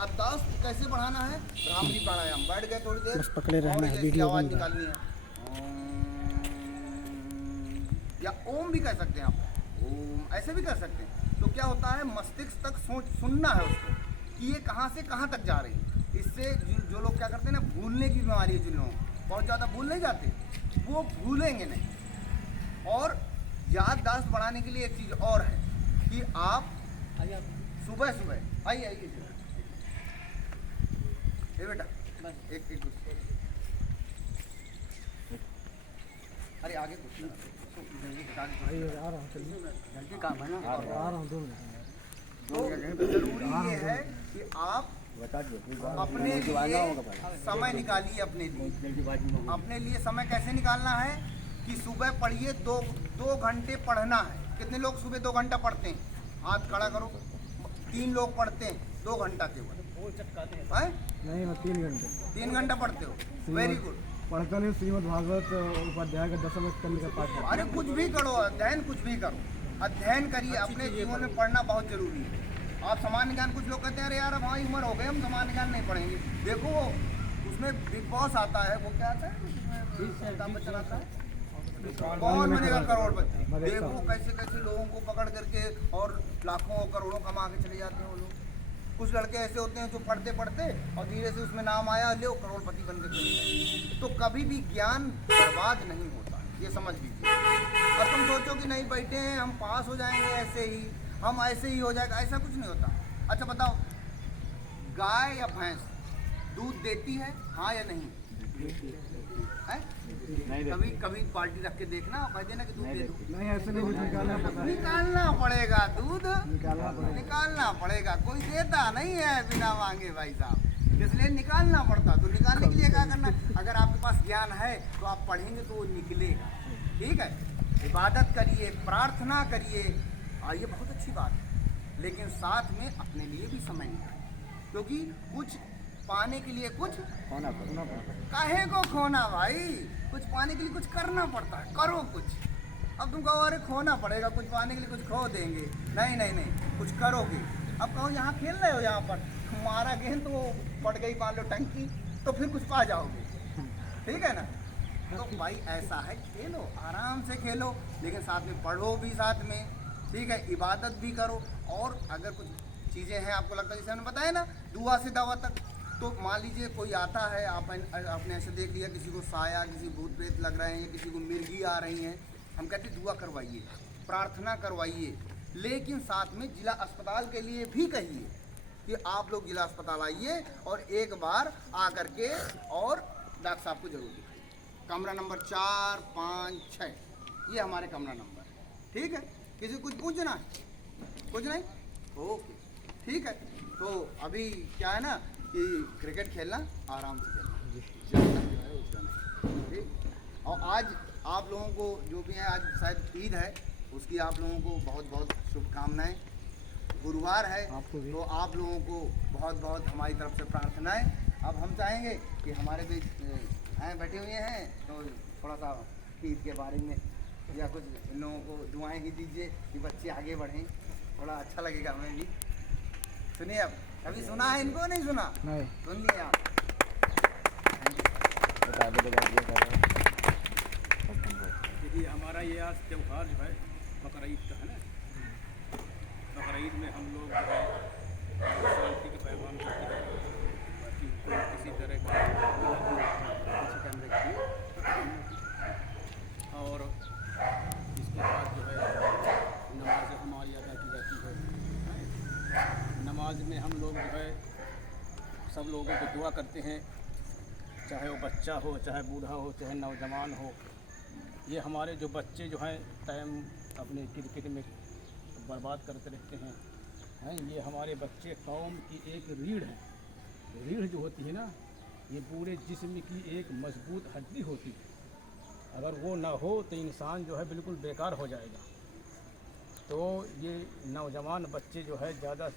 याददाश्त कैसे बढ़ाना है? भ्रामरी प्राणायाम। बैठ गए थोड़ी देर, बस पकड़े रहना और है, ऐसी वीडियो आवाज़ बन रहा है। निकालनी है, या ओम भी कर सकते हैं आप, ओम ऐसे भी कर सकते हैं। तो क्या होता है, मस्तिष्क तक सोच सुनना है उसको कि ये कहाँ से कहाँ तक जा रही है। इससे जो लोग क्या करते हैं ना, भूलने की बीमारी है, जिन लोगों को बहुत ज़्यादा भूल नहीं जाते, वो भूलेंगे नहीं। और याददाश्त बढ़ाने के लिए एक चीज़ और है कि आप सुबह सुबह आइए आइए ये बेटा, बस एक एक अरे आगे कुछ आ रहा हूँ, चलिए जल्दी काम है ना, आ रहा हूँ 2 मिनट। तो जरूरी ये है कि आप अपने लिए समय निकालिए। अपने लिए समय कैसे निकालना है कि सुबह पढ़िए, 2 घंटे पढ़ना है। कितने लोग सुबह 2 घंटा पढ़ते हैं? हाथ खड़ा करो। 3 लोग पढ़ते हैं 2 घंटा केवल। नहीं, मैं 3 घंटे 3 घंटा पढ़ते हो, वेरी गुड। पढ़ता नहीं। श्रीमद् भागवत उपाध्याय का 10वें स्कंद का पाठ करता हूं। अरे कुछ भी करो, अध्ययन कुछ भी करो, अध्ययन करिए। अपने जीवन में पढ़ना बहुत जरूरी है। आप सामान्य ज्ञान, कुछ लोग कहते हैं अरे यार अब हमारी उम्र हो गई, हम सामान्य ज्ञान नहीं पढ़ेंगे। देखो उसमें बिग बॉस आता है, वो क्या आता है, अमिताभ बच्चन आता है, कौन बनेगा करोड़पति। देखो कैसे कैसे लोगों को पकड़ करके और लाखों करोड़ों कमा के चले जाते हैं वो लोग। कुछ लड़के ऐसे होते हैं जो पढ़ते पढ़ते और धीरे से उसमें नाम आया, ले करोड़पति बन के चले गए। तो कभी भी ज्ञान बर्बाद नहीं होता, ये समझ लीजिए। और तुम सोचो कि नहीं बैठे हैं हम पास हो जाएंगे ऐसे ही, हम ऐसे ही हो जाएगा, ऐसा कुछ नहीं होता। अच्छा बताओ, गाय या भैंस दूध देती है, हाँ या नहीं? है? कभी कभी बाल्टी रख के देखना, कह देना कि दूध दे दो। नहीं, ऐसे नहीं, निकालना पड़ेगा दूध, निकालना पड़ेगा। कोई देता नहीं है बिना मांगे भाई साहब, इसलिए निकालना पड़ता। तो निकालने के लिए क्या करना? अगर आपके पास ज्ञान है तो आप पढ़ेंगे तो वो निकलेगा। ठीक है, इबादत करिए, प्रार्थना करिए, ये बहुत अच्छी बात है। लेकिन साथ में अपने लिए भी समय निकालिए, क्योंकि कुछ पाने के लिए कुछ खोना पड़ता। काहे को खोना भाई? कुछ पाने के लिए कुछ करना पड़ता है, करो कुछ। अब तुम कहो अरे खोना पड़ेगा, कुछ पाने के लिए कुछ खो देंगे। नहीं नहीं नहीं, कुछ करोगे। अब कहो यहाँ खेल रहे हो, यहाँ पर मारा गेंद तो पड़ गई मान लो टंकी, तो फिर कुछ पा जाओगे। ठीक है ना? तो भाई ऐसा है, खेलो, आराम से खेलो, लेकिन साथ में पढ़ो भी साथ में। ठीक है, इबादत भी करो। और अगर कुछ चीज़ें हैं आपको लगता है, जैसे हमने बताया ना, दुआ से दवा तक, तो मान लीजिए कोई आता है, आपने ऐसे देख लिया किसी को साया, किसी भूत प्रेत लग रहे हैं, या किसी को मिर्गी आ रही हैं, हम कहते हैं दुआ करवाइए, प्रार्थना करवाइए। लेकिन साथ में जिला अस्पताल के लिए भी कहिए कि आप लोग जिला अस्पताल आइए और एक बार आ करके और डॉक्टर साहब को जरूर दिखाइए। कमरा नंबर 4, 5, 6 ये हमारे कमरा नंबर है। ठीक है, किसी कुछ पूछना है? कुछ नहीं, ओके ठीक है। तो अभी क्या है ना कि क्रिकेट खेलना, आराम से खेलना, ज़्यादा जो है उतना नहीं। ठीक। और आज आप लोगों को जो भी है, आज शायद ईद है, उसकी आप लोगों को बहुत बहुत शुभकामनाएं। गुरुवार है तो आप लोगों को बहुत बहुत हमारी तरफ से प्रार्थनाएं। अब हम चाहेंगे कि हमारे बीच हैं बैठे हुए हैं, तो थोड़ा सा ईद के बारे में या कुछ इन लोगों को दुआएं ही दीजिए कि बच्चे आगे बढ़ें, थोड़ा अच्छा लगेगा हमें भी। सुनिए, अब कभी सुना है इनको? नहीं सुना? नहीं। सुन लिए आप? देखिए हमारा ये आज त्यौहार जो है बकरा ईद का है ना। बकरा ईद में हम लोग जो है शांति का पैगाम देते हैं, बाकी किसी तरह का और इसके बाद जो है नमाज हमारी अदा की जाती है। नमाज में हम लोग जो है सब लोगों को दुआ करते हैं, चाहे वो बच्चा हो, चाहे बूढ़ा हो, चाहे नौजवान हो। ये हमारे जो बच्चे जो हैं टाइम अपने क्रिकेट में बर्बाद करते रहते हैं, ये हमारे बच्चे कौम की एक रीढ़ है। रीढ़ जो होती है ना, ये पूरे जिस्म की एक मजबूत हड्डी होती है। अगर वो ना हो तो इंसान जो है बिल्कुल बेकार हो जाएगा। तो ये नौजवान बच्चे जो है ज़्यादा